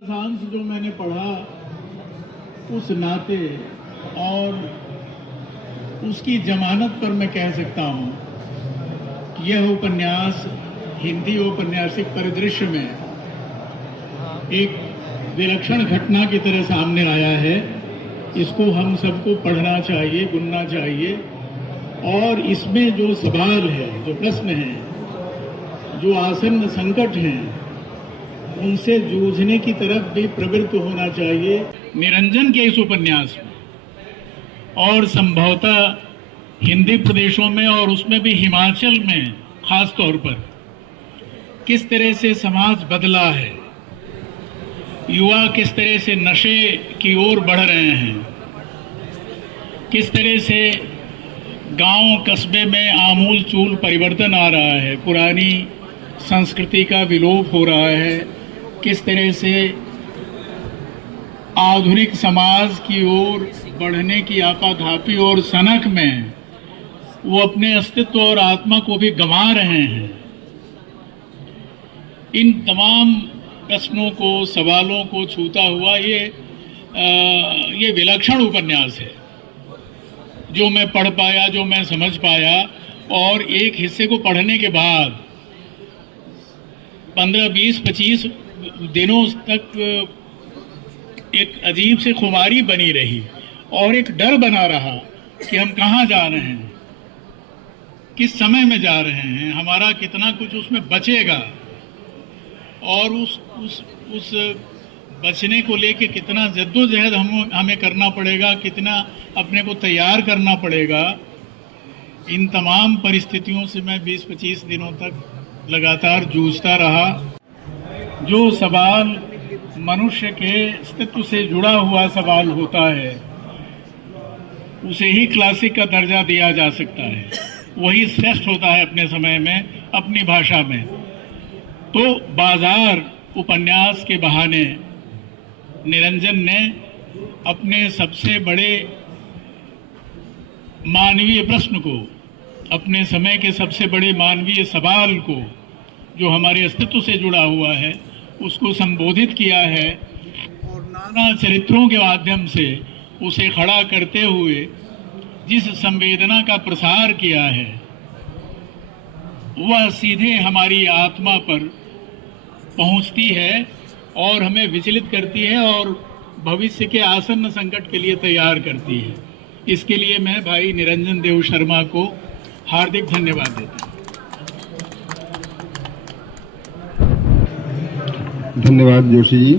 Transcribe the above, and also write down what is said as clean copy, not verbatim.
सांस जो मैंने पढ़ा उस नाते और उसकी जमानत पर मैं कह सकता हूं कि यह उपन्यास हिंदी औपन्यासिक परिदृश्य में एक विलक्षण घटना की तरह सामने आया है। इसको हम सबको पढ़ना चाहिए, बुनना चाहिए और इसमें जो सवाल है, जो प्रश्न है, जो आसन्न संकट हैं, उनसे जूझने की तरफ भी प्रवृत्त होना चाहिए। निरंजन के इस उपन्यास में और संभवतः हिंदी प्रदेशों में और उसमें भी हिमाचल में खास तौर पर किस तरह से समाज बदला है, युवा किस तरह से नशे की ओर बढ़ रहे हैं, किस तरह से गांव कस्बे में आमूल चूल परिवर्तन आ रहा है, पुरानी संस्कृति का विलोप हो रहा है, किस तरह से आधुनिक समाज की ओर बढ़ने की आपाधापी और सनक में वो अपने अस्तित्व और आत्मा को भी गंवा रहे हैं। इन तमाम प्रश्नों को, सवालों को छूता हुआ ये विलक्षण उपन्यास है जो मैं पढ़ पाया, जो मैं समझ पाया। और एक हिस्से को पढ़ने के बाद 15, 20, 25 दिनों तक एक अजीब सी खुमारी बनी रही और एक डर बना रहा कि हम कहाँ जा रहे हैं, किस समय में जा रहे हैं, हमारा कितना कुछ उसमें बचेगा और उस बचने को लेके कितना जद्दोजहद हमें करना पड़ेगा, कितना अपने को तैयार करना पड़ेगा। इन तमाम परिस्थितियों से मैं 20-25 दिनों तक लगातार जूझता रहा। जो सवाल मनुष्य के अस्तित्व से जुड़ा हुआ सवाल होता है उसे ही क्लासिक का दर्जा दिया जा सकता है, वही श्रेष्ठ होता है अपने समय में, अपनी भाषा में। तो बाजार उपन्यास के बहाने निरंजन ने अपने सबसे बड़े मानवीय प्रश्न को, अपने समय के सबसे बड़े मानवीय सवाल को, जो हमारे अस्तित्व से जुड़ा हुआ है, उसको संबोधित किया है और नाना चरित्रों के माध्यम से उसे खड़ा करते हुए जिस संवेदना का प्रसार किया है वह सीधे हमारी आत्मा पर पहुंचती है और हमें विचलित करती है और भविष्य के आसन्न संकट के लिए तैयार करती है। इसके लिए मैं भाई निरंजन देव शर्मा को हार्दिक धन्यवाद देता हूं। धन्यवाद जोशी जी।